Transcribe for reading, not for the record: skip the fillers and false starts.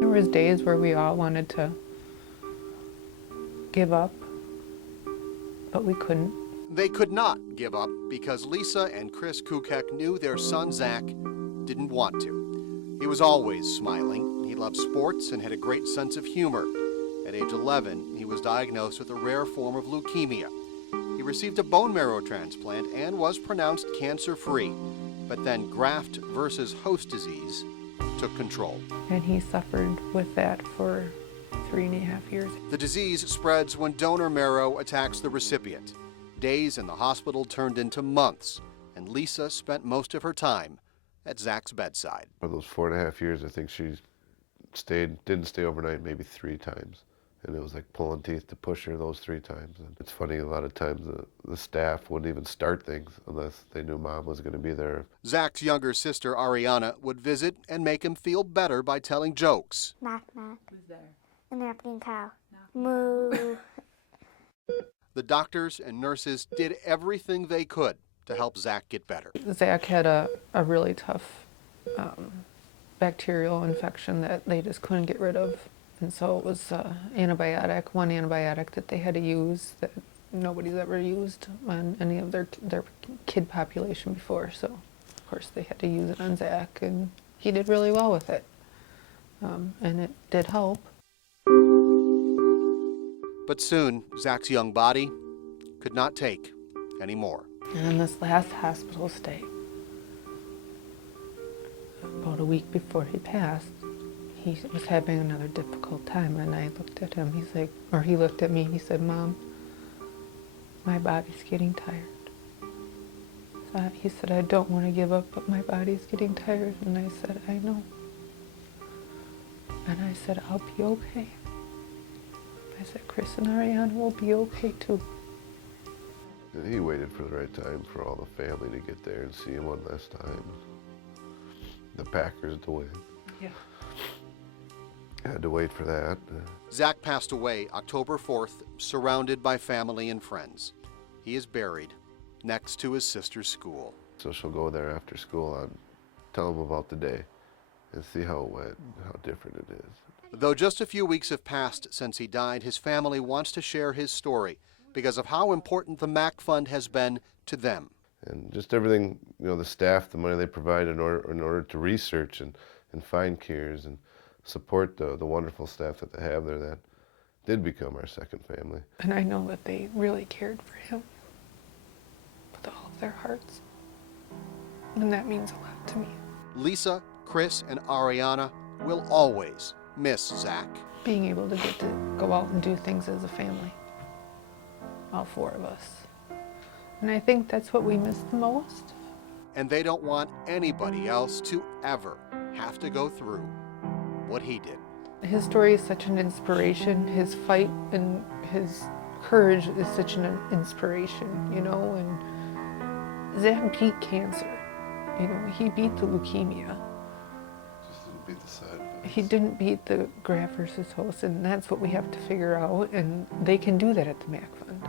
There was days where we all wanted to give up, but we couldn't. They could not give up because Lisa and Chris Kukek knew their son Zach didn't want to. He was always smiling. He loved sports and had a great sense of humor. At age 11, he was diagnosed with a rare form of leukemia. He received a bone marrow transplant and was pronounced cancer-free. But then graft versus host disease took control. And he suffered with that for 3.5 years. The disease spreads when donor marrow attacks the recipient. Days in the hospital turned into months, and Lisa spent most of her time at Zach's bedside. For those 4.5 years, I think she didn't stay overnight maybe 3 times. And it was like pulling teeth to push her those 3 times. And it's funny, a lot of times the staff wouldn't even start things unless they knew Mom was going to be there. Zach's younger sister, Ariana, would visit and make him feel better by telling jokes. Knock, knock. Who's there? An African cow. Moo. The doctors and nurses did everything they could to help Zach get better. Zach had a really tough bacterial infection that they just couldn't get rid of. And so it was one antibiotic that they had to use that nobody's ever used on any of their kid population before. So, of course, they had to use it on Zach, and he did really well with it. And it did help. But soon, Zach's young body could not take any more. And in this last hospital stay, about a week before he passed, he was having another difficult time, and I looked at him, he looked at me, he said, Mom, my body's getting tired. So he said, I don't want to give up, but my body's getting tired. And I said, I know. And I said, I'll be okay. I said, Chris and Ariana will be okay too. And he waited for the right time for all the family to get there and see him one last time. The Packers to win. Yeah. Had to wait for that. Zach passed away October 4th, surrounded by family and friends. He is buried next to his sister's school. So she'll go there after school and tell him about the day and see how it went, how different it is. Though just a few weeks have passed since he died, his family wants to share his story because of how important the MACC Fund has been to them. And just everything, the staff, the money they provide in order to research and find cures and support the wonderful staff that they have there that did become our second family. And I know that they really cared for him with all of their hearts. And that means a lot to me. Lisa, Chris, and Ariana will always miss Zach. Being able to get to go out and do things as a family, all 4 of us. And I think that's what we miss the most. And they don't want anybody else to ever have to go through what he did. His story is such an inspiration. His fight and his courage is such an inspiration, and Zach beat cancer. He beat the leukemia. Just didn't beat the side effects. He didn't beat the graft versus host, and that's what we have to figure out, and they can do that at the MACC Fund.